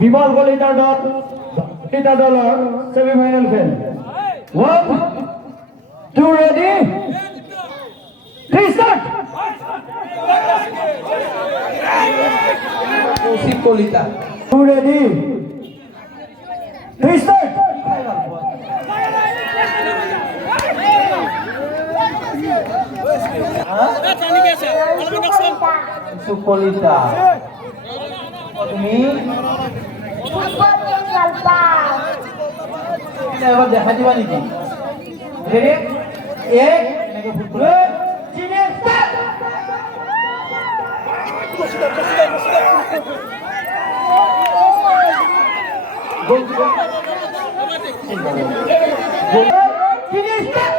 বিমল কলিতাৰ দলৰ সেমিফাইনেল খেল 1 2 ready 3 start Koushik Kalita 2 ready 3 start Koushik Kalita তুমি এবার দেখা দিবা নেকি রেডি 1 এনেকে ফুটবল চিনে স্টার্ট গোল চিনে স্টার্ট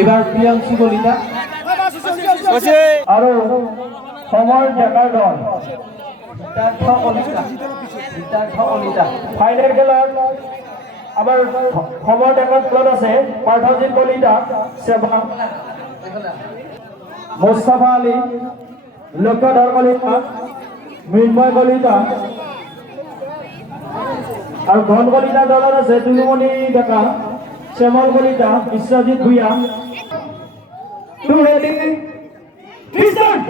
এবার প্রিয়াংশু কলিতা আৰু সমৰ ডেকাৰ দল সিদ্ধাৰ্থ কলিতা ফাইনেল খেলত আমাৰ সমৰ ডেকাৰ দলত আছে পাৰ্থজিৎ কলিতা সেৱা মুস্তাফা আলী লক্ষ্যধৰ কলিতা মৃন্ময় কলিতা আৰু ঘন কলিতা দলত আছে তুলুমণি ডেকা শ্যামল কলিতা বিশ্বজিৎ ভূঞা 2 ৰেডি 3 স্টার্ট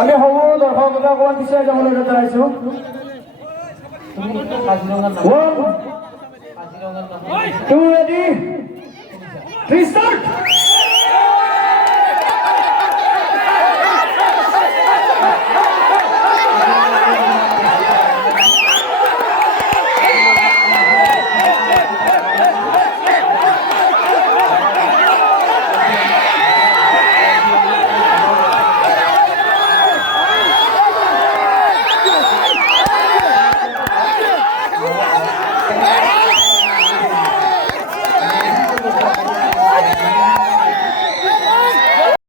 আমি সকলো দৰ্শকক অকণমান পিছুৱাই যাবলৈ জনাইছো 1 2 ৰেডি 3 স্টার্ট